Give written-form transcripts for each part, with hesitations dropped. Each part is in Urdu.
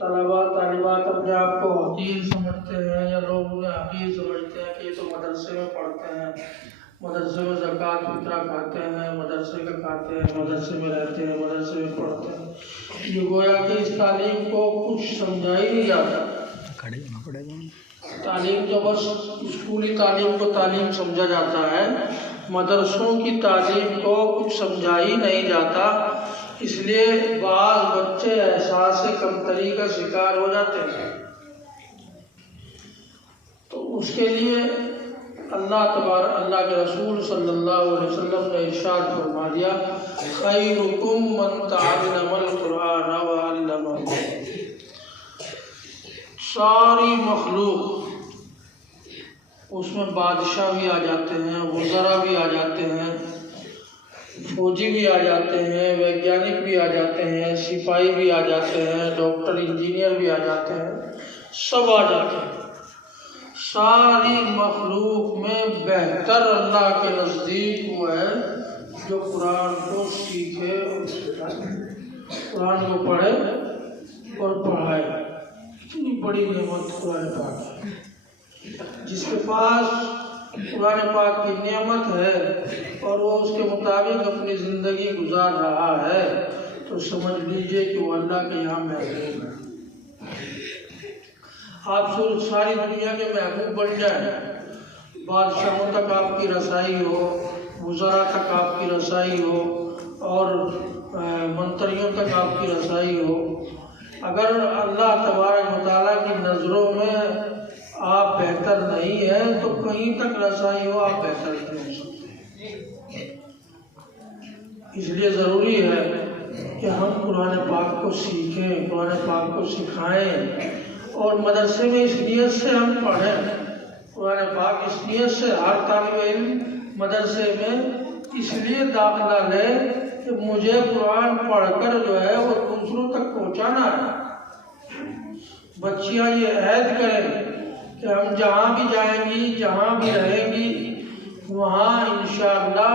طلبا طالبات اپنے آپ کو حقیر سمجھتے ہیں یا لوگ انہیں حقیر سمجھتے ہیں کہ یہ تو مدرسے میں پڑھتے ہیں، مدرسے میں زکوٰۃ فطرہ کھاتے ہیں، مدرسے کا کھاتے ہیں، مدرسے میں رہتے ہیں، مدرسے میں پڑھتے ہیں۔ یہ گویا کہ اس تعلیم کو کچھ سمجھا ہی نہیں جاتا۔ تعلیم تو بس اسکولی تعلیم کو تعلیم سمجھا جاتا ہے، مدرسوں کی تعلیم کو کچھ سمجھا ہی نہیں جاتا۔ اس لیے بعض بچے احساس کمتری کا شکار ہو جاتے ہیں۔ تو اس کے لیے اللہ کے رسول صلی اللہ علیہ وسلم نے ارشاد فرما دیا، خیرکم من تعلم القرآن وعلمہ۔ ساری مخلوق، اس میں بادشاہ بھی آ جاتے ہیں، وزراء بھی آ جاتے ہیں، فوجی بھی آ جاتے ہیں، ویگیانک بھی آ جاتے ہیں، سپاہی بھی آ جاتے ہیں، ڈاکٹر انجینئر بھی آ جاتے ہیں، سب آ جاتے ہیں۔ ساری مخلوق میں بہتر اللہ کے نزدیک وہ ہے جو قرآن کو سیکھے اور سکھائے، قرآن کو پڑھے اور پڑھائے۔ اتنی بڑی نعمت قرآن پاک ہے۔ جس کے پاس قرآن پاک کی نعمت ہے اور وہ اس کے مطابق اپنی زندگی گزار رہا ہے تو سمجھ لیجئے کہ وہ اللہ کے یہاں محبوب ہے۔ آپ ساری دنیا کے محبوب بن جائیں، بادشاہوں تک آپ کی رسائی ہو، وزراء تک آپ کی رسائی ہو اور منتریوں تک آپ کی رسائی ہو، اگر اللہ تبارک و تعالیٰ کی نظروں میں آپ بہتر نہیں ہیں تو کہیں تک رسائی ہو آپ بہتر نہیں ہو سکتے۔ اس لیے ضروری ہے کہ ہم قرآن پاک کو سیکھیں، قرآن پاک کو سکھائیں، اور مدرسے میں اس نیت سے ہم پڑھیں۔ قرآن پاک اس نیت سے ہر طالب علم مدرسے میں اس لیے داخلہ لے کہ مجھے قرآن پڑھ کر جو ہے وہ دوسروں تک پہنچانا ہے۔ بچیاں یہ عہد کریں کہ ہم جہاں بھی جائیں گی، جہاں بھی رہیں گی، وہاں انشاءاللہ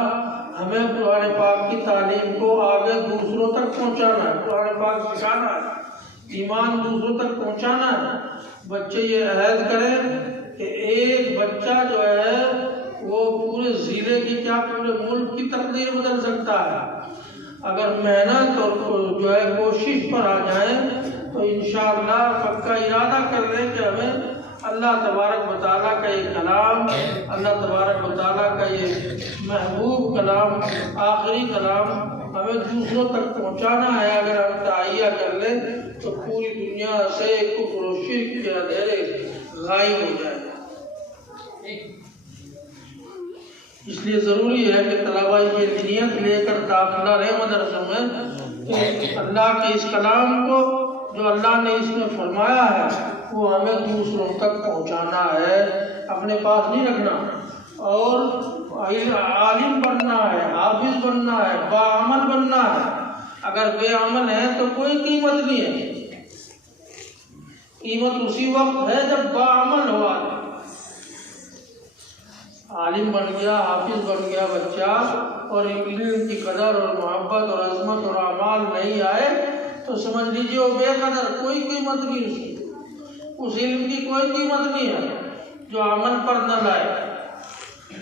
ہمیں قرآن پاک کی تعلیم کو آگے دوسروں تک پہنچانا ہے، قرآن پاک سکھانا ہے، ایمان دوسروں تک پہنچانا ہے۔ بچے یہ عہد کریں کہ ایک بچہ جو ہے وہ پورے ضلع کی کیا پورے ملک کی تقدیر بدل سکتا ہے۔ اگر محنت اور جو ہے کوشش پر آ جائیں تو انشاءاللہ پکا ارادہ کر لیں کہ ہمیں اللہ تبارک و تعالیٰ کا یہ کلام، اللہ تبارک و تعالیٰ کا یہ محبوب کلام، آخری کلام ہمیں دوسروں تک پہنچانا ہے۔ اگر ہم تہیہ کر لیں تو پوری دنیا سے کفر و شرک کے اندھیرے غائب ہو جائیں۔ اس لیے ضروری ہے کہ طلباء یہ نیت لے کر داخلہ لیں مدرسوں میں کہ اللہ کے اس کلام کو جو اللہ نے اس میں فرمایا ہے وہ ہمیں دوسروں تک پہنچانا ہے، اپنے پاس نہیں رکھنا، اور عالم بننا ہے، حافظ بننا ہے، باعمل بننا ہے۔ اگر بے عمل ہے تو کوئی قیمت نہیں ہے، قیمت اسی وقت ہے جب باعمل ہوا۔ عالم بن گیا، حافظ بن گیا بچہ، اور علم کی قدر اور محبت اور عظمت اور اعمال نہیں آئے تو سمجھ لیجیے وہ بے قدر، کوئی قیمت نہیں اس کی، اس علم کی کوئی قیمت نہیں ہے جو عمل پر نہ لائے۔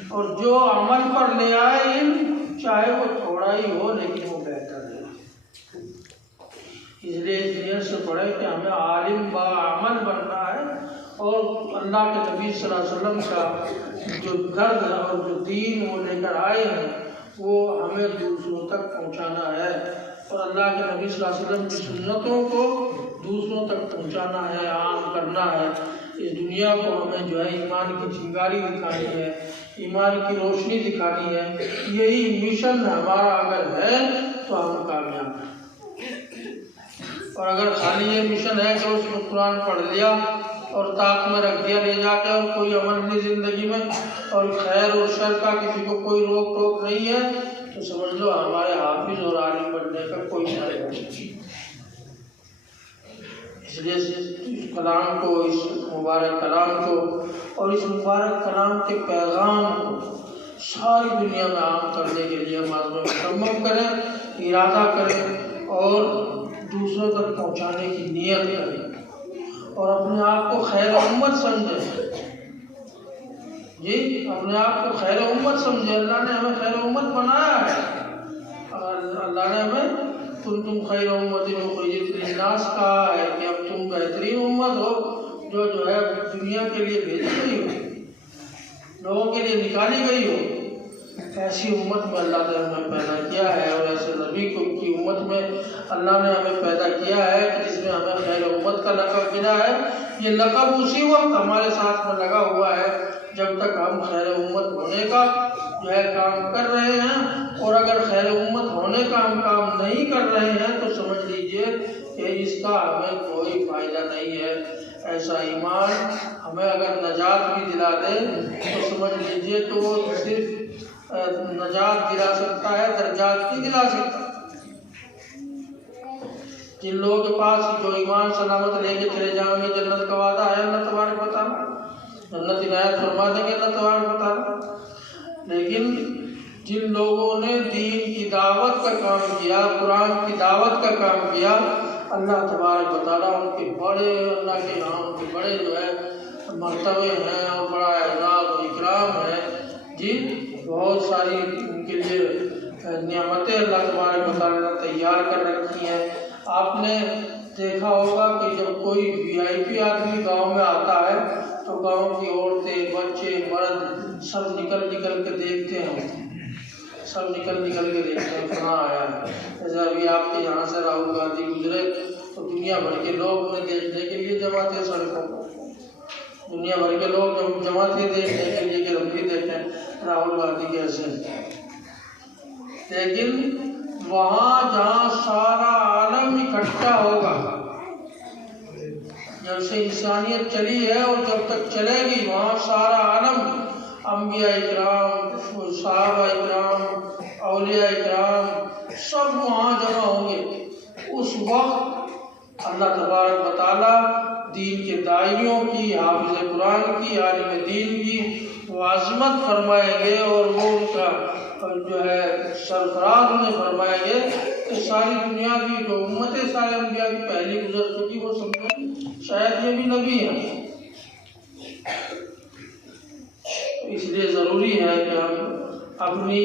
اور جو عمل پر لے آئے علم، چاہے وہ تھوڑا ہی ہو لیکن وہ بہتر ہے۔ اس لیے اس نیت سے پڑھے کہ ہمیں عالم با عمل بننا ہے، اور اللہ کے نبی صلی اللہ علیہ وسلم کا جو درد اور جو دین وہ لے کر آئے ہیں وہ ہمیں دوسروں تک پہنچانا ہے، اور اللہ کے نبی صلی اللہ علیہ وسلم کی سنتوں کو دوسروں تک پہنچانا ہے، عام کرنا ہے۔ اس دنیا کو ہمیں جو ہے ایمان کی چنگاری دکھانی ہے، ایمان کی روشنی دکھانی ہے۔ یہی مشن ہمارا اگر ہے تو ہم کامیاب ہیں۔ اور اگر خالی یہ مشن ہے کہ اس میں قرآن پڑھ لیا اور طاق میں رکھ دیا لے جا کے اور کوئی عمل نہیں زندگی میں، اور خیر اور شر کا کسی کو کوئی روک ٹوک نہیں ہے، تو سمجھ لو ہمارے حافظ اور عالم بننے کا کوئی فائدہ نہیں۔ اس لیے اس کلام کو، اس مبارک کلام کو اور اس مبارک کلام کے پیغام کو ساری دنیا میں عام کرنے کے لیے ہم عزم مصمم کریں، ارادہ کریں، اور دوسروں تک پہنچانے کی نیت کریں اور اپنے آپ کو خیر امت سمجھیں۔ جی اپنے آپ کو خیر امت سمجھیں۔ اللہ نے ہمیں خیر امت بنایا ہے، اللہ نے ہمیں تم خیر امت اخرجت للناس کہا ہے کہ اب تم بہترین امت ہو جو ہے دنیا کے لیے بھیجی گئی ہو، لوگوں کے لیے نکالی گئی ہو۔ ایسی امت میں اللہ نے ہمیں پیدا کیا ہے اور ایسے نبی کی امت میں اللہ نے ہمیں پیدا کیا ہے کہ جس میں ہمیں خیر امت کا لقب ملا ہے۔ یہ لقب اسی وقت ہمارے ساتھ میں لگا ہوا ہے جب تک ہم خیر امت ہونے کا جو ہے کام کر رہے ہیں، اور اگر خیر امت ہونے کا ہم کام نہیں کر رہے ہیں تو سمجھ لیجئے کہ اس کا ہمیں کوئی فائدہ نہیں ہے۔ ایسا ایمان ہمیں اگر نجات بھی دلا دے تو سمجھ لیجئے کہ وہ صرف نجات دلا سکتا ہے، درجات نہیں دلا سکتا۔ جن لوگوں کے پاس جو ایمان سلامت لے کے چلے جائیں گے جنت کا وعدہ ہے، اللہ تبارک و تعالیٰ جنت عنایت فرما دیں گے اللہ تبارک و تعالیٰ۔ لیکن جن لوگوں نے دین کی دعوت کا کام کیا، قرآن کی دعوت کا کام کیا، اللہ تبارک و تعالیٰ ان کے بڑے، اللہ کے یہاں ان کے بڑے جو ہے مرتبے ہیں اور بڑا اعزاز و اکرام ہے۔ جی بہت ساری ان کے لیے نعمتیں اللہ تبارک و تعالیٰ نے تیار کر رکھی ہیں۔ آپ نے دیکھا ہوگا کہ جب کوئی وی آئی پی آدمی گاؤں میں آتا ہے تو گاؤں کی عورتیں، بچے، مرد سب نکل کے دیکھتے ہیں، سب نکل کے دیکھتے ہیں کہاں آیا ہے۔ جیسے ابھی آپ کے یہاں سے راہل گاندھی گزرے تو دنیا بھر کے لوگ انہیں دیکھنے کے لیے جمع تھے سڑکوں پر، دنیا بھر کے لوگ جمع تھے دیکھنے کے لیے کہ ہم بھی دیکھیں راہل گاندھی کیسے۔ لیکن وہاں جہاں سارا عالم اکٹھا ہوگا، جب سے انسانیت چلی ہے اور جب تک چلے گی، وہاں سارا عالم، انبیاء اکرام، صحابہ اکرام، اولیاء اکرام سب وہاں جمع ہوں گے۔ اس وقت اللہ تبارک و تعالیٰ دین کے داعیوں کی، حافظ قرآن کی، عالم دین کی وہ عظمت فرمائیں گے اور وہ ان کا جو ہے سرفراز انہیں فرمائیں گے کہ ساری دنیا کی جو امتیں سارے انبیاء کی پہلی گزر چکی وہ سمجھیں شاید یہ بھی نبی ہیں۔ اس لیے ضروری ہے کہ ہم اپنی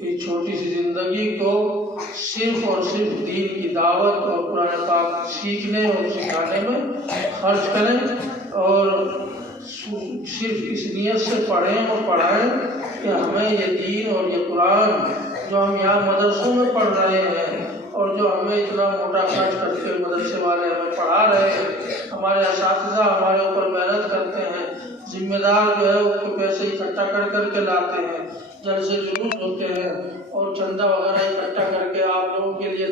اس چھوٹی سی زندگی کو صرف اور صرف دین کی دعوت اور قرآن پاک سیکھنے اور سکھانے میں خرچ کریں، اور صرف اس نیت سے پڑھیں اور پڑھائیں کہ ہمیں یہ دین اور یہ قرآن جو ہم یہاں مدرسوں میں پڑھ رہے ہیں اور جو ہمیں اتنا موٹا خرچ کر کے مدرسے والے ہمیں پڑھا رہے ہیں، ہمارے اساتذہ ہمارے اوپر محنت کرتے ہیں، ذمہ دار جو ہے وہ پیسے اکٹھا کر کے لاتے ہیں، جلسے جلوس ہوتے ہیں اور چندہ وغیرہ اکٹھا کر کے آپ لوگوں کے لیے